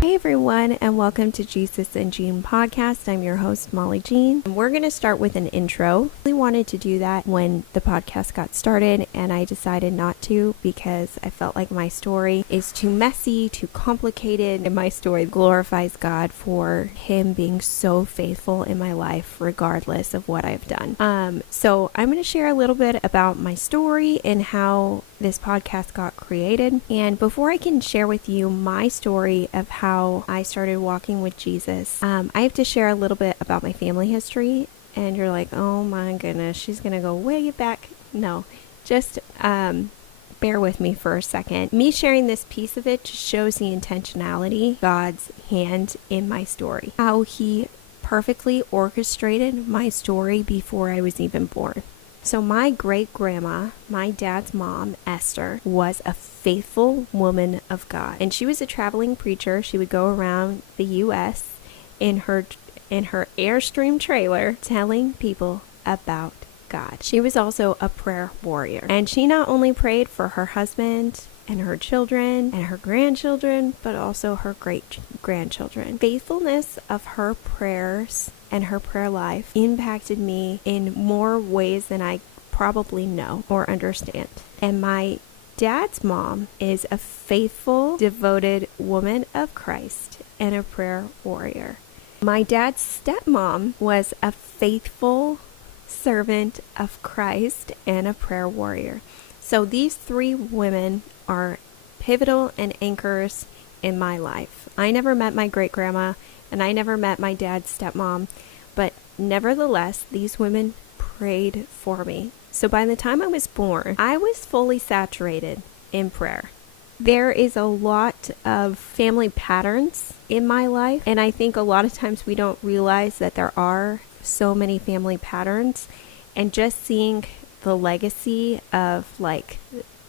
Hey everyone, and welcome to Jesus and Jean podcast. I'm your host, Molly Jean. We're going to start with an intro. I really wanted to do that when the podcast got started, and I decided not to because I felt like my story is too messy, too complicated, and my story glorifies God for Him being so faithful in my life, regardless of what I've done. So I'm going to share a little bit about my story and how this podcast got created. And before I can share with you my story of how I started walking with Jesus, I have to share a little bit about my family history. And you're like, oh my goodness, she's going to go way back. No, just bear with me for a second. Me sharing this piece of it just shows the intentionality, God's hand in my story, how He perfectly orchestrated my story before I was even born. So my great-grandma, my dad's mom, Esther, was a faithful woman of God. And she was a traveling preacher. She would go around the U.S. in her Airstream trailer telling people about God. She was also a prayer warrior. And she not only prayed for her husband and her children and her grandchildren, but also her great-grandchildren. Faithfulness of her prayers and her prayer life impacted me in more ways than I probably know or understand. And my dad's mom is a faithful, devoted woman of Christ and a prayer warrior. My dad's stepmom was a faithful servant of Christ and a prayer warrior. So these three women are pivotal and anchors in my life. I never met my great-grandma, and I never met my dad's stepmom, but nevertheless, these women prayed for me. So by the time I was born, I was fully saturated in prayer. There is a lot of family patterns in my life, and I think a lot of times we don't realize that there are so many family patterns, and just seeing the legacy of like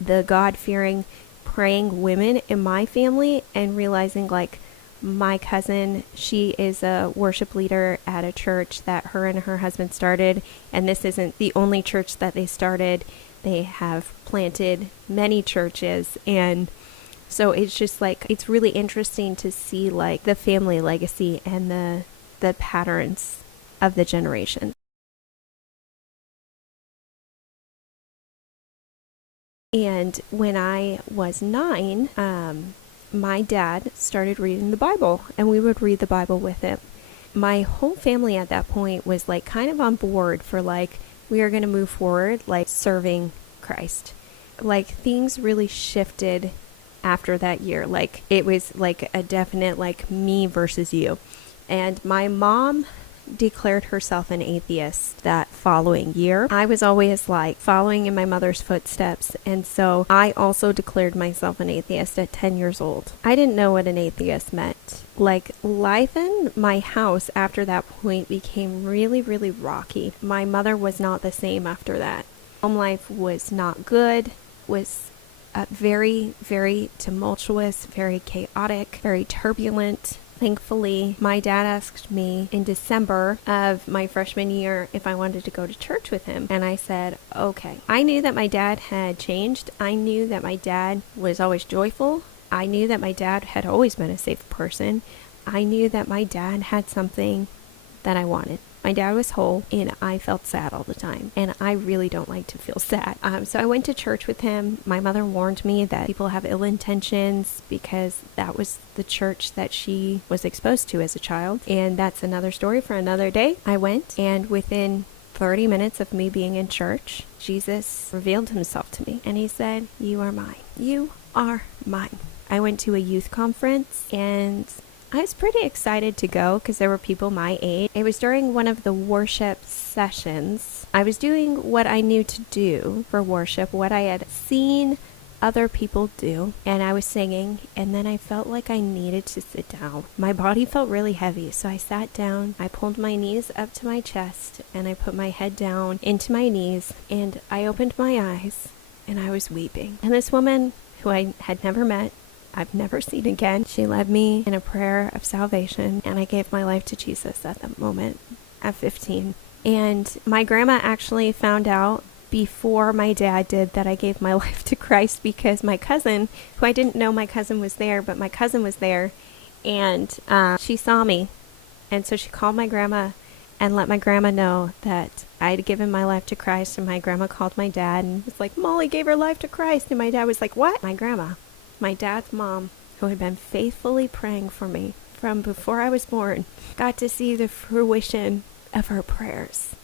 the God-fearing, praying women in my family and realizing like my cousin, she is a worship leader at a church that her and her husband started, and this isn't the only church that they started. They have planted many churches, and so it's just like, it's really interesting to see like the family legacy and the patterns of the generation. And when I was 9, my dad started reading the Bible, and we would read the Bible with him. My whole family at that point was like kind of on board for like, we are going to move forward, like serving Christ. Like things really shifted after that year. Like it was like a definite like me versus you. And my mom declared herself an atheist that following year. I was always like following in my mother's footsteps, and so I also declared myself an atheist at 10 years old. I didn't know what an atheist meant. Like life in my house after that point became really, really rocky. My mother was not the same after that. Home life was not good, was very, very tumultuous, very chaotic, very turbulent. Thankfully, my dad asked me in December of my freshman year if I wanted to go to church with him. And I said, okay. I knew that my dad had changed. I knew that my dad was always joyful. I knew that my dad had always been a safe person. I knew that my dad had something that I wanted. My dad was whole, and I felt sad all the time, and I really don't like to feel sad. So I went to church with him. My mother warned me that people have ill intentions because that was the church that she was exposed to as a child, and that's another story for another day. I went, and within 30 minutes of me being in church, Jesus revealed himself to me, and he said, "You are mine. You are mine." I went to a youth conference, and I was pretty excited to go because there were people my age. It was during one of the worship sessions. I was doing what I knew to do for worship, what I had seen other people do, and I was singing, and then I felt like I needed to sit down. My body felt really heavy, so I sat down. I pulled my knees up to my chest, and I put my head down into my knees, and I opened my eyes, and I was weeping. And this woman, who I had never met, I've never seen again, she led me in a prayer of salvation, and I gave my life to Jesus at that moment at 15. And my grandma actually found out before my dad did that I gave my life to Christ, because my cousin, who I didn't know my cousin was there, but my cousin was there, And she saw me. And so she called my grandma and let my grandma know that I had given my life to Christ. And my grandma called my dad and was like, Molly gave her life to Christ. And my dad was like, what? My grandma, my dad's mom, who had been faithfully praying for me from before I was born, got to see the fruition of her prayers.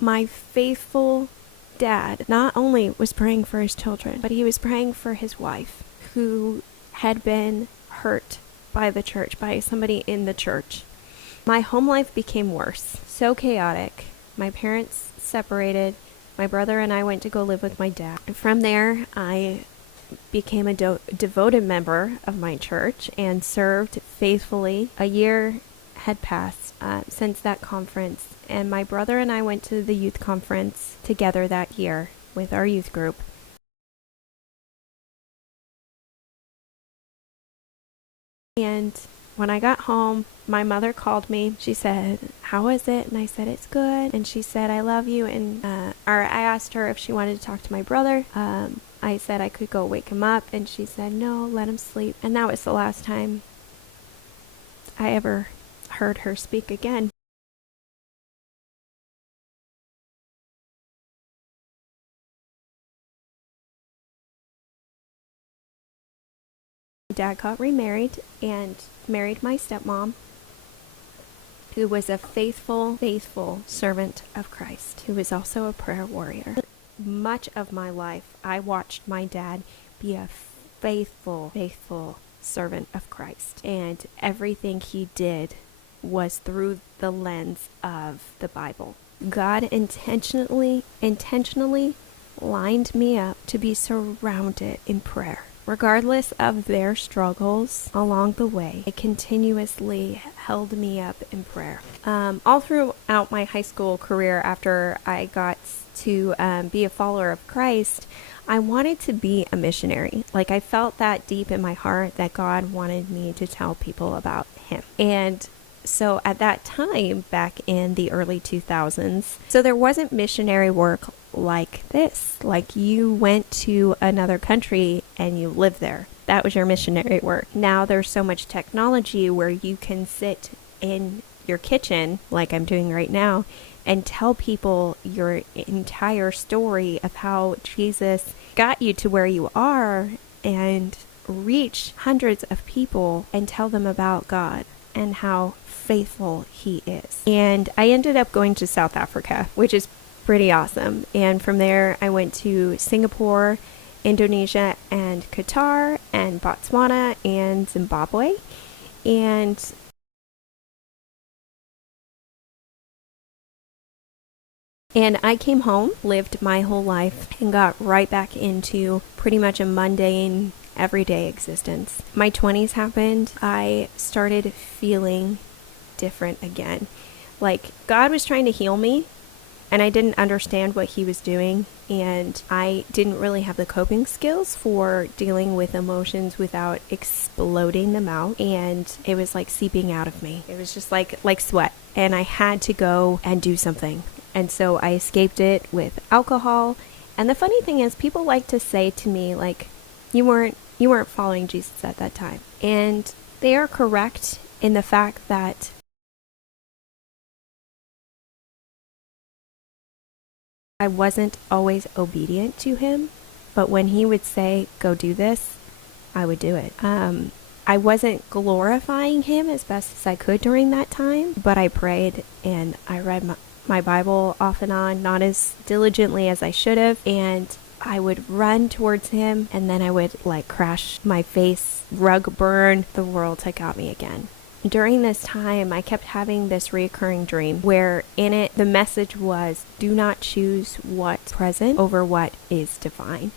My faithful dad not only was praying for his children, but he was praying for his wife, who had been hurt by the church, by somebody in the church. My home life became worse, so chaotic. My parents separated. My brother and I went to go live with my dad. From there, I became a devoted member of my church and served faithfully. A year had passed since that conference, and my brother and I went to the youth conference together that year with our youth group. And when I got home, my mother called me. She said, how is it? And I said, it's good. And she said, I love you. And I asked her if she wanted to talk to my brother. I said I could go wake him up. And she said, no, let him sleep. And that was the last time I ever heard her speak again. Dad got remarried and married my stepmom, who was a faithful servant of Christ, who was also a prayer warrior. Much of my life, I watched my dad be a faithful servant of Christ, and everything he did was through the lens of the Bible. God intentionally lined me up to be surrounded in prayer. Regardless of their struggles along the way, it continuously held me up in prayer. All throughout my high school career, after I got to be a follower of Christ, I wanted to be a missionary. Like, I felt that deep in my heart that God wanted me to tell people about Him. And so at that time, back in the early 2000s, so there wasn't missionary work like this. Like, you went to another country and you lived there. That was your missionary work. Now there's so much technology where you can sit in your kitchen, like I'm doing right now, and tell people your entire story of how Jesus got you to where you are, and reach hundreds of people and tell them about God and how faithful He is. And I ended up going to South Africa, which is pretty awesome. And from there, I went to Singapore, Indonesia, and Qatar, and Botswana, and Zimbabwe. And I came home, lived my whole life, and got right back into pretty much a mundane, everyday existence. My 20s happened. I started feeling different again. Like, God was trying to heal me, and I didn't understand what He was doing, and I didn't really have the coping skills for dealing with emotions without exploding them out, and it was like seeping out of me. It was just like sweat, and I had to go and do something. And so I escaped it with alcohol. And the funny thing is, people like to say to me, like, you weren't following Jesus at that time. And they are correct in the fact that I wasn't always obedient to Him, but when He would say, go do this, I would do it. I wasn't glorifying Him as best as I could during that time, but I prayed and I read my Bible off and on, not as diligently as I should have, and I would run towards Him, and then I would like crash my face, rug burn, the world had got me again. During this time, I kept having this recurring dream where in it, the message was, do not choose what's present over what is divine.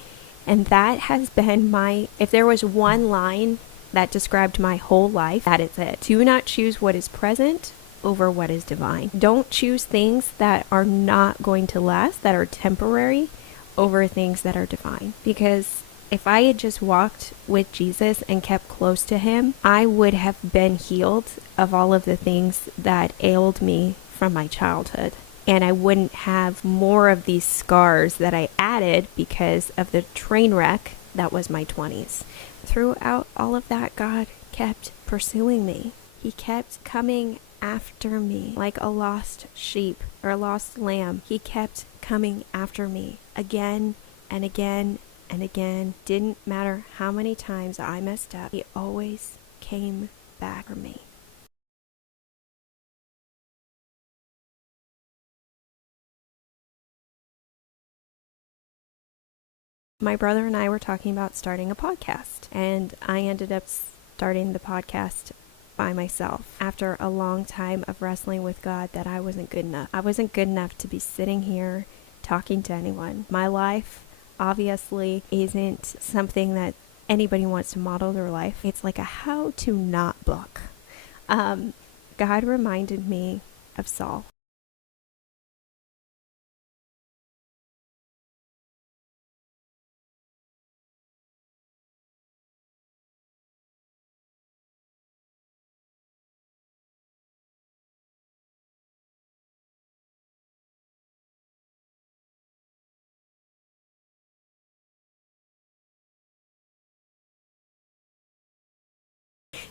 And that has been if there was one line that described my whole life, that is it. Do not choose what is present over what is divine. Don't choose things that are not going to last, that are temporary, over things that are divine. Because if I had just walked with Jesus and kept close to Him, I would have been healed of all of the things that ailed me from my childhood. And I wouldn't have more of these scars that I added because of the train wreck that was my 20s. Throughout all of that, God kept pursuing me. He kept coming after me like a lost sheep or a lost lamb. He kept coming after me again and again and again. Didn't matter how many times I messed up, he always came back for me. My brother and I were talking about starting a podcast, and I ended up starting the podcast by myself after a long time of wrestling with God that I wasn't good enough. I wasn't good enough to be sitting here talking to anyone. My life obviously isn't something that anybody wants to model their life. It's like a how to not book. God reminded me of Saul.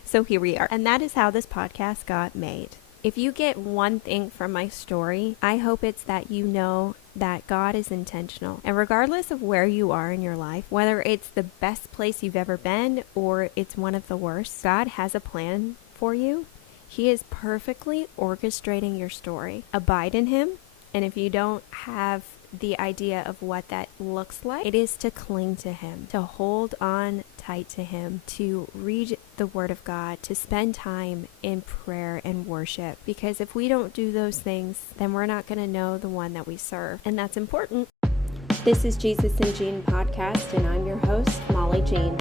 So here we are. And that is how this podcast got made. If you get one thing from my story, I hope it's that you know that God is intentional. And regardless of where you are in your life, whether it's the best place you've ever been or it's one of the worst, God has a plan for you. He is perfectly orchestrating your story. Abide in Him. And if you don't have the idea of what that looks like, it is to cling to Him, to hold on tight to Him, to read the Word of God, to spend time in prayer and worship. Because if we don't do those things, then we're not going to know the one that we serve. And that's important. This is Jesus and Jean podcast, and I'm your host, Molly Jean.